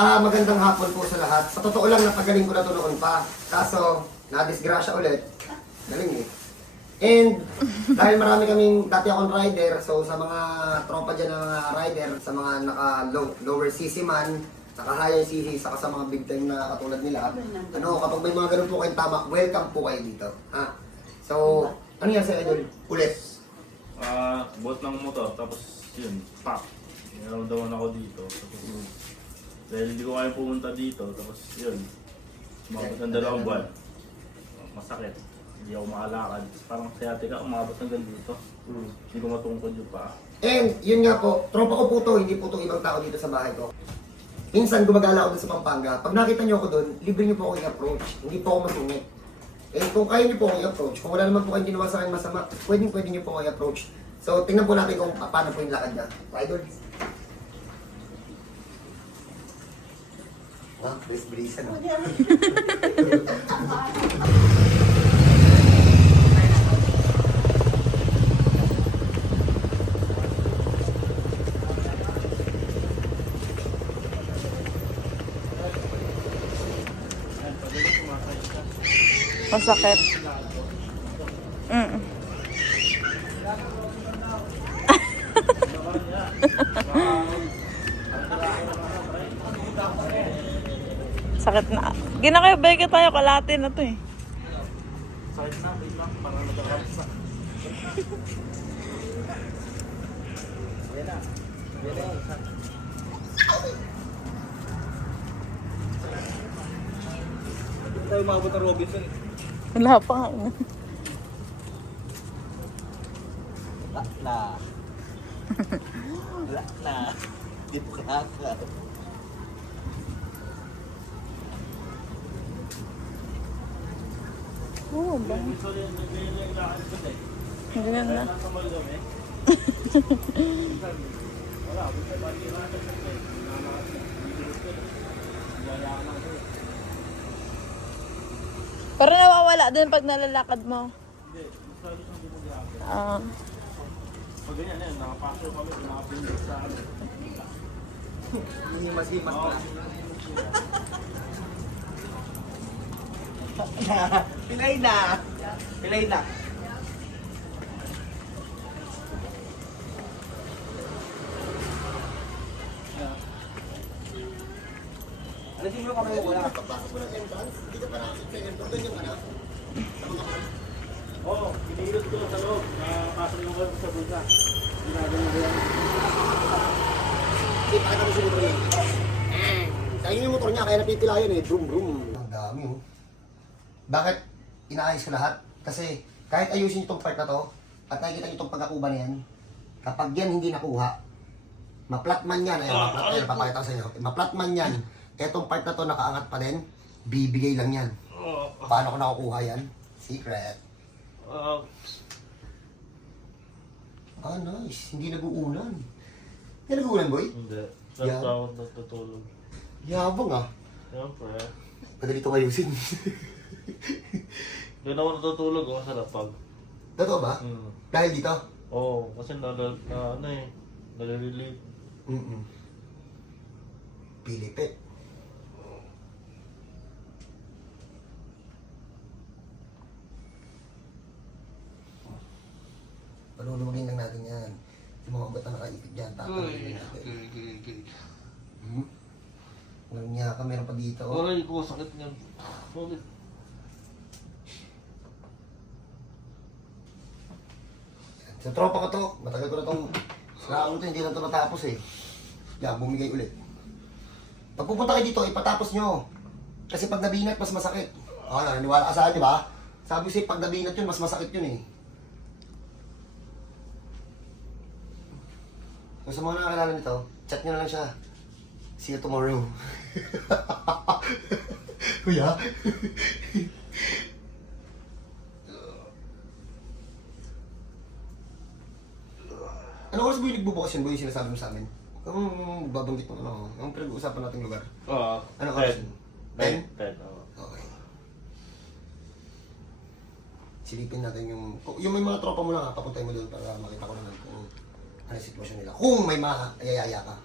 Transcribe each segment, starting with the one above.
Magandang hapon po sa lahat. Sa totoo lang, napagaling ko na ito noon pa. Kaso, nadisgrasya ulit. Galing eh. And, dahil marami kaming, dati akong rider, so sa mga tropa dyan na mga rider, sa mga naka-lower CC man, naka-higher CC, saka sa mga big time na katulad nila, kapag may mga ganun po kayong tama, welcome po kayo dito. So, ano yan sa idol? Ulit. Buhat ng motor, tapos yun, pop. Naramdaman ako dito. Tapos, dahil hindi ko kaya pumunta dito, tapos yun, umabot ng 2 buwan. Masakit. Hindi ako makalakad. Parang sciatica, umabot hanggang dito. Hindi ko matungkod yung paa. And, yun nga po, tropa ko po to, hindi po to ibang tao dito sa bahay ko. Minsan, gumagala ako doon sa Pampanga. Pag nakita niyo ako doon, libre niyo po ako i-approach. Hindi po ako masungit. Eh, kung kaya niyo po ako i-approach, kung wala naman po kayong ginawa sa akin masama, pwede niyo po ako i-approach. So, tingnan po natin kung paano po yung lakad niya. Idol. Wow, bris-brisan no? Masakit. Sakit na. Ginakabay ka tayo, kalate na to eh. Sakit na, wait lang, parang nagkakamsa. Hindi tayo umabot ng Robinson. Wala pa nga. Wala na. Di po kaya. Oo ba? Hindi na. Parang nawawala din pag nalalakad mo. Pag ganyan yan, nakapasok kami, nakapindig sa amin. Himas-himas pa. Pilay na. Pilay na. Alisin mo kami wala. Pagpasok mo ng entrance, hindi ka pa nakakit sa doon yung ano? Oo, pinilot ko sa loob, nakapasok yung sa bulsa. Ginagawa ko yan. Hindi, pakita mo sa motor niya. Kaya yung motor niya, kaya napipilayan eh. Brum brum. Ang dami oh. Bakit inaayos ko lahat? Kasi kahit ayusin itong part na to, at nakikita niyo itong pagkakuba na yan, kapag yan hindi nakuha, maplat man yan, ayun, papakita ko sa inyo, maplat man yan, etong part na to nakaangat pa din, bibigay lang yan. Paano ko nakukuha yan? Secret. Nice. Hindi nag-uulan. Hindi nag-uulan, boy? Hindi. Yan. Tapos ako natutulog. Yabang ah. Siyempre. Madali itong ayusin. Doon ako natutulog, masarap pag. Totoo ba? Dahil dito? Oo, kasi nalililip. Pilipit. Palulungin lang natin yan. Yung mga ugat na nakaipit dyan, tatanggalin natin. Walang niya ka, meron pa dito. Oh. Aray ko, sakit niyan. Bakit? Sa tropa ko to, matagal ko na itong saraan to, hindi lang ito matapos eh. Yan, bumigay ulit. Pag pupunta kayo dito, ipatapos nyo. Kasi pag nabinat, mas masakit. Naniwala ka sa akin, di ba? Sabi ko sa'yo, pag nabinat yun, mas masakit yun eh. Kung sa mga nakakilala nito, chat nyo na lang siya. See you tomorrow. Kuya? Ano oras mo yung nagbubukas yun, boy, yung sinasabi mo sa amin? Kung babanggit mo ano, ang pinag-uusapan nating lugar. Oo. Ano oras yun? 10? 10, oo. Okay. Silipin natin yung may mga tropa mo lang ha, papuntay mo doon para makita ko naman kung ano yung sitwasyon nila. Kung may makayayaya ka.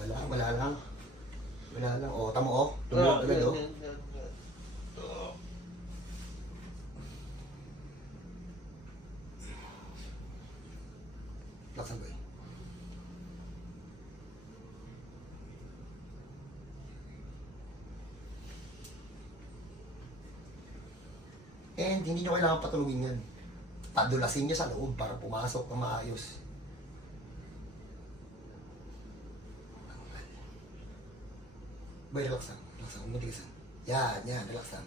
Wala lang. Wala lang. O, tamo o. Tumuot agad o. Laksan ko eh. And hindi nyo kailangan patulungin yan. Padulasin nyo sa loob para pumasok na maayos. Bay, relax lang. Relax lang. Umatigasan. Yan. Relax lang.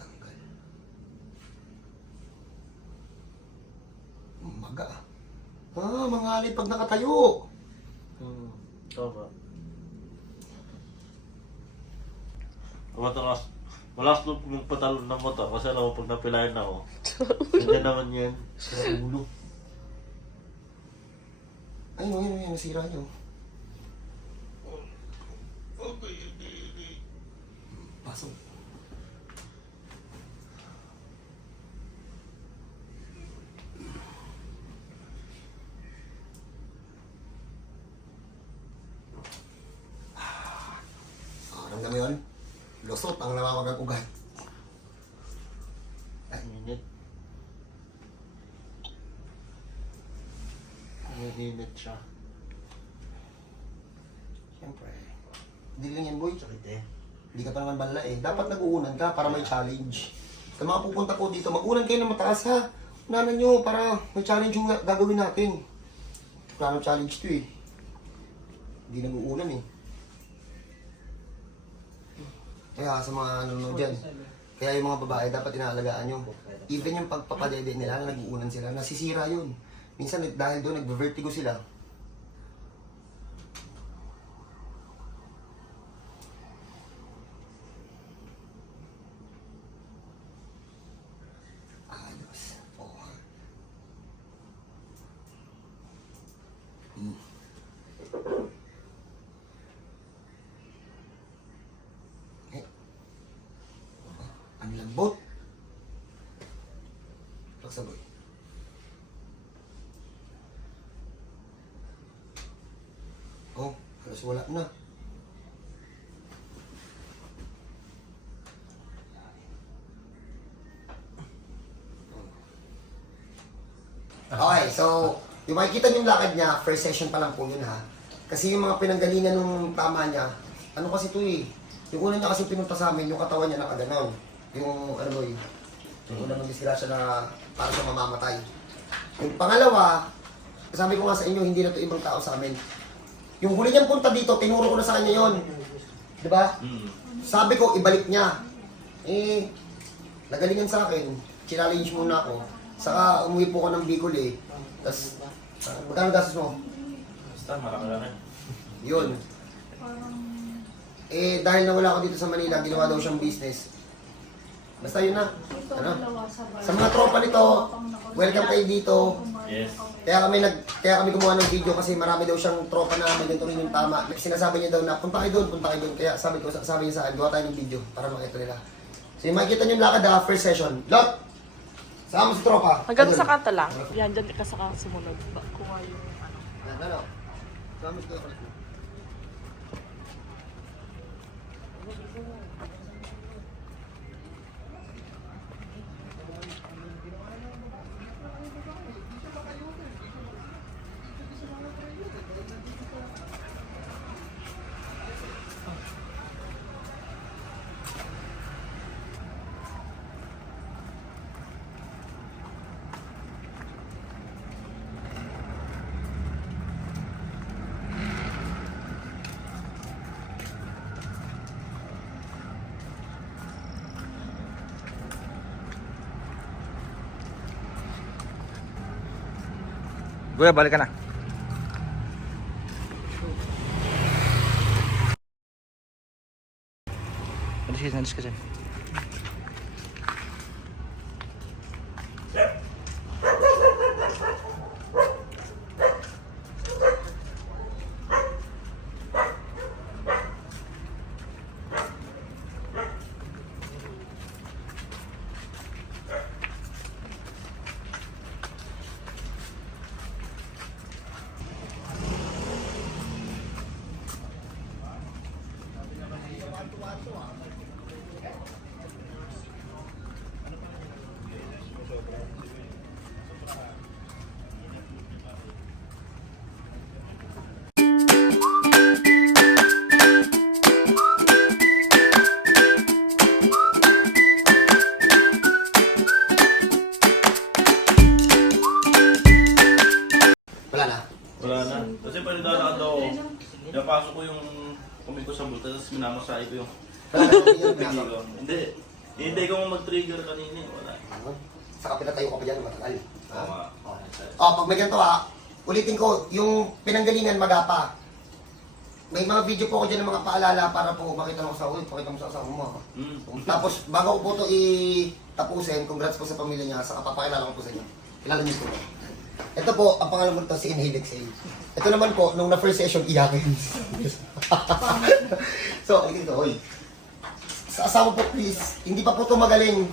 Tanggal. Maga ah. Mangalay pag nakatayo. Tama. Malakas loob yung patalon ng motor kasi alam mo pag napilayan ako. Ganyan naman yan. Sa ulo. Ayun, nasira nyo. Pasok. Ramdam mo yun? Lusot ang namawagang ugat. Init. Init siya. Siyempre. Hindi lang yan, boy. Sakit eh. Hindi ka pa naman bala eh. Dapat nag-uunan ka para may challenge. Sa mga pupunta po dito, mag-unan kayo ng mataas ha. Unanan nyo para may challenge yung gagawin natin. Plano challenge to eh. Hindi nag-uunan eh. Kaya sa mga nanonood dyan, kaya yung mga babae dapat inaalagaan nyo. Even yung pagpapadede nila na nag-uunan sila, nasisira yun. Minsan dahil doon nagbe-vertigo sila. Ayos. Oh. Ang lambot. Laksa boy. Oh, halos wala na. Okay, so yung makikita niyo yung lakad niya, first session pa lang po yun ha. Kasi yung mga pinanggalingan nung tama niya, ano kasi ito eh, yung una niya kasi pinunta sa amin, yung katawan niya nakaganon. Yung ano boy, yung unang disgrasya na para sa mamamatay. Yung pangalawa, sabi ko nga sa inyo, hindi na to ibang tao sa amin. Yung huli niyang punta dito, tinuro ko na sa kanya yon, di ba? Sabi ko, ibalik niya. Eh, nagalingan sa akin, challenge muna ako. Saka umuwi po ko ng Bicol eh. Tapos, magkano gastos mo? Basta, malaki-laki. Yun. Eh, dahil nawala ako dito sa Manila, ginawa daw siyang business. Basta yun na. Ano? Sa mga tropa nito, welcome kayo dito. Yes. Kaya kami gumawa ng video kasi marami daw siyang tropa na may ganito rin yung tama. Sinasabi niya daw na punta kayo doon. Kaya sabi niya sa akin, gawa tayo ng video para makita nila. So yung makikita niyo yung lakad na first session. Lot! Sama sa tropa. Hanggang sa kanta lang. Yan, dyan ka sa sumunod. Kung yung ano. Ano? Sama sa tropa. Kuya, balik ka na. Alis ka dyan. tapos minamasahe ko yung Wala na yung hindi pinagawa. ko. Hindi. Hindi ko mag-trigger kanina. Wala. Saka pinatayo ka pa dyan, matagal. Ha? Tama. Pag may ganito ulitin ko, yung pinanggalingan magapa. May mga video po ako dyan ng mga paalala para po makita mo sa uwi, pakita mo sa asawa mo. Tapos, bago ko po ito tapusin, congrats po sa pamilya niya, saka papakilala ko po sa inyo. Kilala niyo po. Ito po, ang pangalan mo ito, si Inhale Exhale. Ito naman po, nung na-first session, iyakin. So, dito, oy. Sa asawa po, please, hindi pa po ito magaling.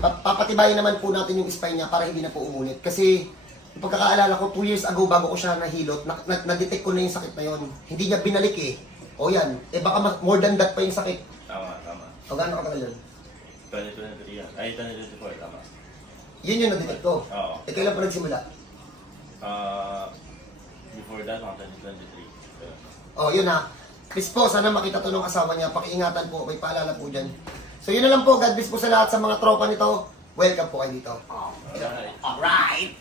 Papatibayin naman po natin yung spine niya para hindi na po umunit. Kasi, yung pagkakaalala ko, 2 years ago, bago ko siya nahilot, na-detect ko na yung sakit na yon. Hindi niya binalik eh. O yan, baka more than that pa yung sakit. Tama, tama. O gaano katagal yun? 2023 yan. Ay, 2024, tama. Yun yung na-detect ko. Oo. Kailan pa nagsimula? Before that, mga 2023. Oh, yun ha. Please po, sana makita to ng asawa niya. Pakiingatan po, may paalala po dyan. So yun na lang po, God bless po sa lahat sa mga tropa nito. Welcome po kayo dito. Alright. Alright!